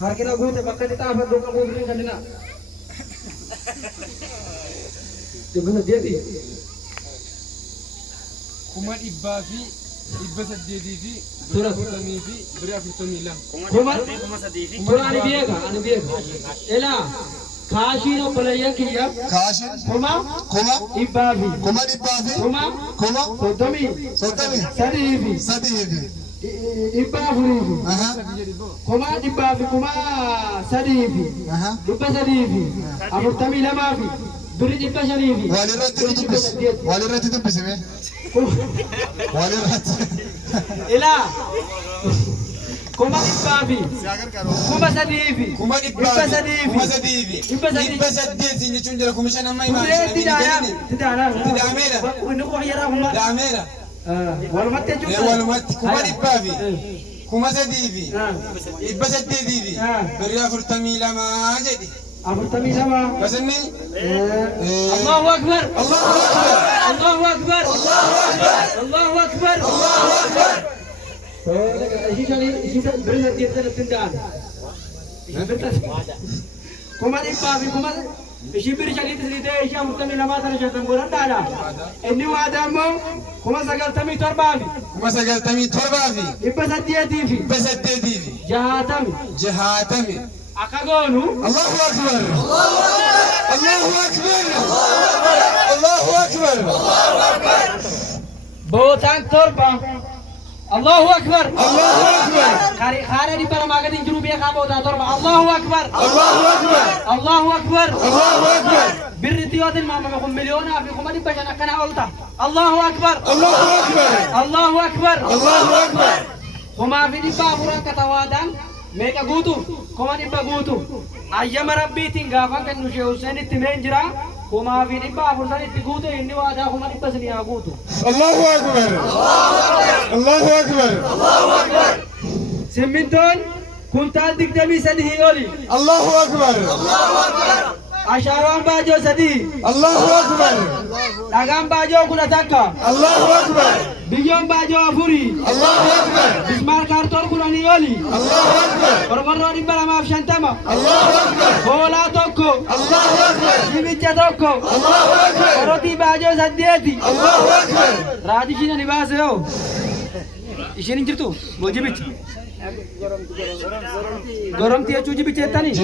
Harkina guute bakka itti xaafan duuka buufnee kannina. Dubbisa deebi. Kuma dhibbaa fi dhibba saddeetii fi Tura. 42 fi 42. Tura ani beeka. Ilaa kaashiin obboleeyyan kiyya Kaashin kuma kuma dhibbaa fi kuma dhibbaa fi kuma kuma 30 sadii fi sadii fi dhibba afurii fi aha kuma dhibbaa fi kuma sadii fi aha dhibba sadii fi 42 fi birri dhibba shanii fi walirratti dubbisime walirratti ilaa kuma dhibbaa fi kuma sadii fi Kuma dhibba sadii fi kuma sadii fi dhibba sadii dhibba saddeetii jechuun jira kuma shan amma Turee himaa tidaameera. Inni koo yeroo humna. daameera Walumatti jechuudha. walumatti kuma dhibbaa fi kuma sadii fi dhibba saddeetii fi birrii 42 jedhi 42. basanni Allahu akbar. Allahu akbar Allahu akbar. Allahu akbar. Isa birna tietan tindaan. Kuma dhibbaa fi kuma ishii biri shanii tisliitee ishii 42 tana shantan godhan dhaadha. Inni waadaa immoo kuma 97 fi kuma 97 fi dhibba saddeetii fi dhibba saddeetii fi 60 60 akka goonu. Allahu akbar Allahu akbar Allahu akbar Bootaan torba. Allahu akbar. Allahu akbar Kaare dhibba lamaa gadi hin jiru beekaa bootaa torba. Allahu akbar. Allahu akbar Allahu akbar. Allahu akbar Birri xiyootiin maamama kun miliyoonaa fi kuma dhibba shan akkanaa olta. Allahu akbar. Allahu akbar Allahu akbar. Allahu akbar Kumaa fi dhibba afur akka tawaadaan meeqa guutuuf kuma dhibba guutuuf ayyama rabbiitiin gaafa kennu Sheekh Hussein itti meen jira. Kumaa fi dhibba afur san itti guute inni waadaa kuma dhibba sanii haa guutu. Allahu akbar Allahu akbar Simmintoon kuntaal 23 oli. Allahu akbar Ashaawaan baajoo 3. Allahu akbar Dhagaan baajoo 11. Allahu akbar Biyyoon baajoo 4. Allahu akbar Bismaar kaartoon 10 oli. Allahu akbar Qorqorroo 250. Allahu akbar Hoolaa tokko. Allahu akbar Dibicha tokko. Allahu akbar Korotii baajoo 8. Allahu akbar Raadishiin ani baase yoo. Ishiin hin jirtu moo jibicha? Goromtii jechuu jibicha jettanii?